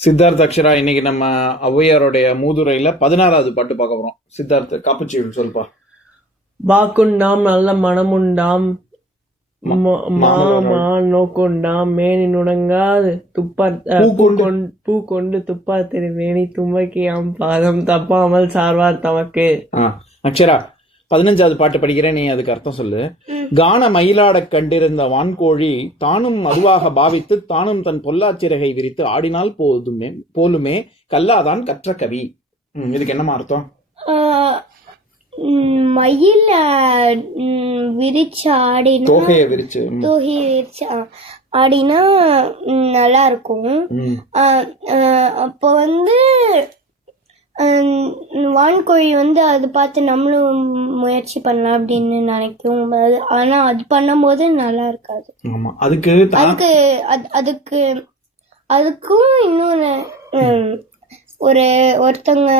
சித்தார்த் அக்ஷரா, இன்னைக்கு நம்ம ஔவையாருடைய மூதுரையில 16வது பாட்டு பார்க்க போறோம். சித்தார்த் காப்புச்சீல் சொல்லுப்பா. வாக்குண்டாம் நல்ல மனமுண்டாம் மாமலர் நோக்குண்டாம் மேனி நுடங்காது பூ கொண்டு துப்பா திருவேணி தும்பக்கியாம் பாதம் தப்பாமல் சார்வார் தமக்கு. அக்ஷரா, 15வது பாட்டு படிக்கிறேன், நீ அதுக்கு அர்த்தம் சொல்லு. கான மயிலாடக் கண்டிருந்த வான்கோழி தானும் அதுவாக பாவித்து தானும் தன் பொல்லாச்சிறகை விரித்து ஆடினால் போலுமே கல்லாதான் கற்ற கவி. இதுக்கு என்னமா அர்த்தம்? மயில் விரிச்சு ஆடினா, தொகையை விரிச்சு ஆடினா நல்லா இருக்கும். அப்போ வான்கோழி அது பார்த்து நம்மளும் முயற்சி பண்ணலாம் அப்படின்னு நினைக்கும். ஆனா அது பண்ணும்போது நல்லா இருக்காது. அதுக்கு அதுக்கும் இன்னொரு ஒருத்தவங்க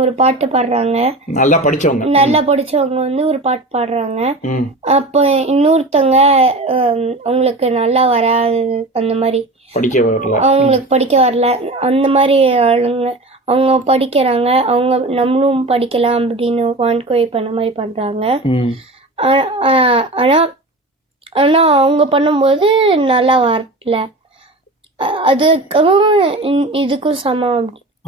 ஒரு பாட்டு பாடுறாங்க, நல்லா படிச்சவங்க ஒரு பாட்டு பாடுறாங்க. அப்ப இன்னொருத்தவங்க அவங்களுக்கு நல்லா வராது, அந்த மாதிரி அவங்களுக்கு படிக்க வரல, அந்த மாதிரி ஆளுங்க அவங்க படிக்கிறாங்க, அவங்க நம்மளும் படிக்கலாம் அப்படின்னு வான்கோழி பண்ண மாதிரி பண்றாங்க. ஆனா ஆனா அவங்க பண்ணும்போது நல்லா வரல. அதுக்கும் இதுக்கும் சமம்.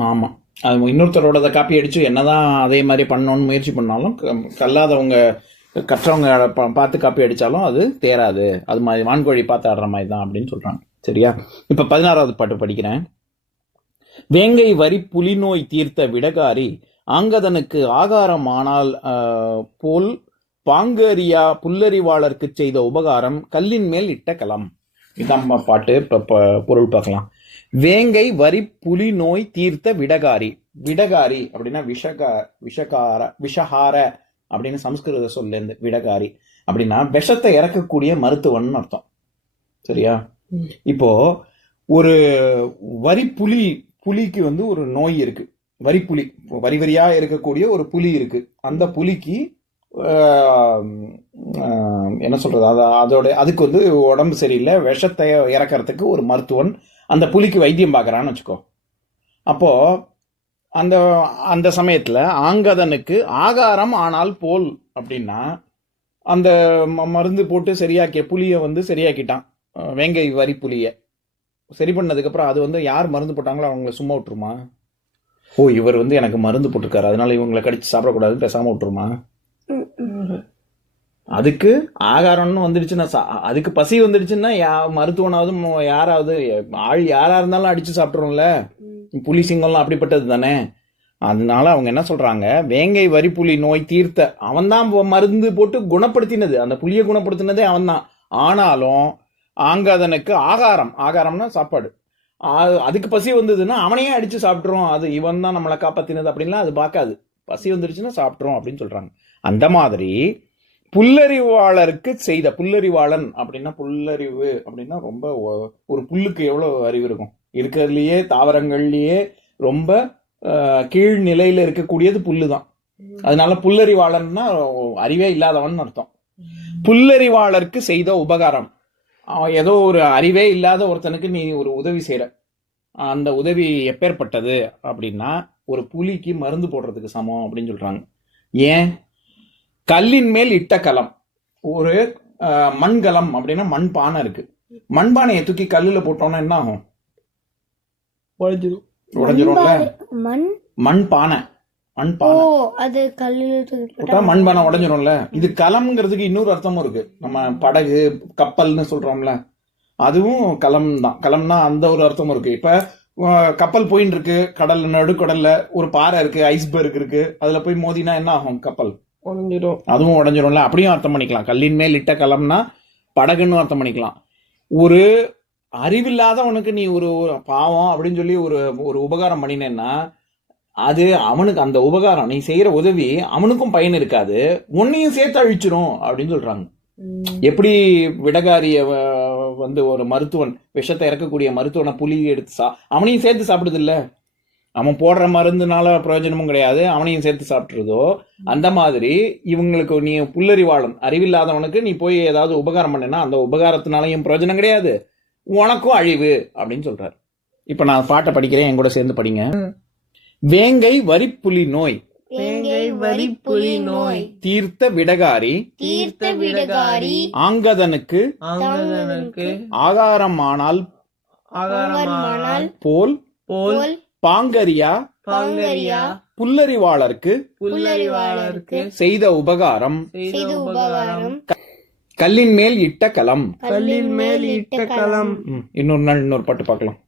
ஆமா, அது இன்னொருத்தரோட காப்பி அடிச்சு என்னதான் அதே மாதிரி பண்ணணும்னு முயற்சி பண்ணாலும் கல்லாதவங்க கற்றவங்க பார்த்து காப்பி அடிச்சாலும் அது தேராது. அது மாதிரி வான்கோழி பார்த்து ஆடுற மாதிரி தான் அப்படின்னு சொல்றாங்க. சரியா? இப்ப 16வது பாட்டு படிக்கிறேன். வேங்கை வரி புலிநோய் தீர்த்த விடகாரி ஆங்கதனுக்கு ஆகாரம் ஆனால் போல் பாங்கரியா புல்லறிவாளருக்கு செய்த உபகாரம் கல்லின் மேல் இட்ட கலம். இதான் பாட்டு. இப்ப பொருள் பார்க்கலாம். வேங்கை வரி புலி நோய் தீர்த்த விடகாரி. விடகாரி அப்படின்னா விஷஹார அப்படின்னு சமஸ்கிருத சொல்ல இருந்து விடகாரி அப்படின்னா விஷத்தை இறக்கக்கூடிய மருத்துவன் அர்த்தம். சரியா? இப்போ ஒரு வரி புலிக்கு ஒரு நோய் இருக்கு. வரிப்புலி, வரி வரியா இருக்கக்கூடிய ஒரு புலி இருக்கு. அந்த புலிக்கு என்ன சொல்றது, அதுக்கு உடம்பு சரியில்லை, விஷத்தை இறக்கிறதுக்கு ஒரு மருத்துவன் அந்த புலிக்கு வைத்தியம் பார்க்கறான்னு வச்சுக்கோ. அப்போ அந்த சமயத்துல ஆங்கதனுக்கு ஆகாரம் ஆனால் போல் அப்படின்னா அந்த மருந்து போட்டு புலிய சரியாக்கிட்டான். வேங்கை வரி புலிய சரி பண்ணதுக்கு அப்புறம் அது யார் மருந்து போட்டாங்களோ அவங்கள சும்மா விட்டுருமா? இவர் எனக்கு மருந்து போட்டிருக்காரு அதனால இவங்களை கடிச்சு சாப்பிடக்கூடாது பேசாம விட்டுருமா? அதுக்கு ஆகாரம்னு வந்துடுச்சுன்னா, அதுக்கு பசி வந்துடுச்சுன்னா மருத்துவனாவது யாராவது யாரா இருந்தாலும் அடிச்சு சாப்பிட்டுரும்ல. புலி சிங்கம்லாம் அப்படிப்பட்டது தானே. அதனால அவங்க என்ன சொல்றாங்க, வேங்கை வரி புலி நோய் தீர்த்த அவன் தான் மருந்து போட்டு குணப்படுத்தினது, அந்த புலியை குணப்படுத்தினதே அவன் தான். ஆனாலும் ஆங்கதனுக்கு ஆகாரம்னா சாப்பாடு, அதுக்கு பசி வந்ததுன்னா அவனையே அடிச்சு சாப்பிட்டுரும். அது இவன் தான் நம்மளை காப்பாத்தினது அப்படின்லாம் அது பார்க்காது. பசி வந்துடுச்சுன்னா சாப்பிட்டுரும் அப்படின்னு சொல்றாங்க. அந்த மாதிரி புல்லறிவாளருக்கு செய்த, புல்லறிவாளன் அப்படின்னா புல்லறிவு அப்படின்னா ரொம்ப ஒரு புல்லுக்கு எவ்வளவு அறிவு இருக்கும், இருக்கிறதுலயே தாவரங்கள்லயே ரொம்ப கீழ்நிலையில இருக்கக்கூடியது புல்லு தான். அதனால புல்லறிவாளன்னா அறிவே இல்லாதவன் அர்த்தம். புல்லறிவாளருக்கு செய்த உபகாரம், ஏதோ ஒரு அறிவே இல்லாத ஒருத்தனுக்கு நீ ஒரு உதவி செய்யற, அந்த உதவி எப்பேற்பட்டது அப்படின்னா ஒரு புலிக்கு மருந்து போடுறதுக்கு சமம் அப்படின்னு சொல்றாங்க. ஏன்? கல்லின் மேல் இட்ட கலம். ஒரு மண்கலம் அப்படின்னா மண்பானை இருக்கு. மண்பானையை தூக்கி கல்லுல போட்டோம்னா என்ன ஆகும்? உடைஞ்சிரும்ல. மண்பானை மண்பானை உடைஞ்சிரும்ல. இது கலம்ங்கிறதுக்கு இன்னொரு அர்த்தமும் இருக்கு. நம்ம படகு கப்பல்னு சொல்றோம்ல, அதுவும் களம் தான். களம்னா அந்த ஒரு அர்த்தமும் இருக்கு. இப்ப கப்பல் போயின்னு இருக்கு கடல்ல, நடுக்கடல்ல ஒரு பாறை இருக்கு, ஐஸ்பர்க் இருக்கு, அதுல போய் மோதினா என்ன ஆகும்? கப்பல் உடஞ்சிடும், அதுவும் உடஞ்சிரும்ல. அப்படியும் அர்த்தம் பண்ணிக்கலாம். கல்லின் மேல் இட்ட கலம்னா படகுன்னு அர்த்தம் பண்ணிக்கலாம். ஒரு அறிவில்லாதவனுக்கு நீ ஒரு பாவம் அப்படின்னு சொல்லி ஒரு உபகாரம் பண்ணினேன்னா அது அவனுக்கு, அந்த உபகாரம் நீ செய்யற உதவி அவனுக்கும் பயன் இருக்காது, உன்னையும் சேர்த்து அழிச்சிரும் அப்படின்னு சொல்றாங்க. எப்படி விடகாரிய ஒரு மருத்துவன் விஷத்தை இறக்கக்கூடிய மருத்துவனை புலி எடுத்து அவனையும் சேர்த்து சாப்பிடுது இல்ல, அவன் போடுற மருந்துனால பிரயோஜனமும் கிடையாது, அவனையும் சேர்த்து சாப்பிட்டுறதோ, அந்த மாதிரி இவங்களுக்கு நீ புல்லறிவாளன் அறிவில்லாதவனுக்கு நீ போய் ஏதாவது உபகாரம் பண்ணனா அந்த உபகாரத்தினாலையும் பிரயோஜனம் கிடையாது, உனக்கும் அழிவு அப்படின்னு சொல்றாரு. இப்ப நான் பாட்டை படிக்கிறேன், என் கூட சேர்ந்து படிங்க. வேங்கை வரிப்புலி நோய் வேங்கை வரி புலி நோய் தீர்த்த விடகாரி தீர்த்த விடகாரி ஆங்கதனுக்கு ஆங்கதனுக்கு ஆகாரமானால் ஆகாரமானால் போல் போல் பாங்கரியா பாங்கரியா புல்லறிவாளர்க்கு புல்லறிவாளருக்கு செய்த உபகாரம் செய்த உபகாரம் கல்லின் மேல் இட்ட கலம். கல்லின் மேல் இட்ட களம். இன்னொரு நாள் இன்னொரு பாட்டு பார்க்கலாம்.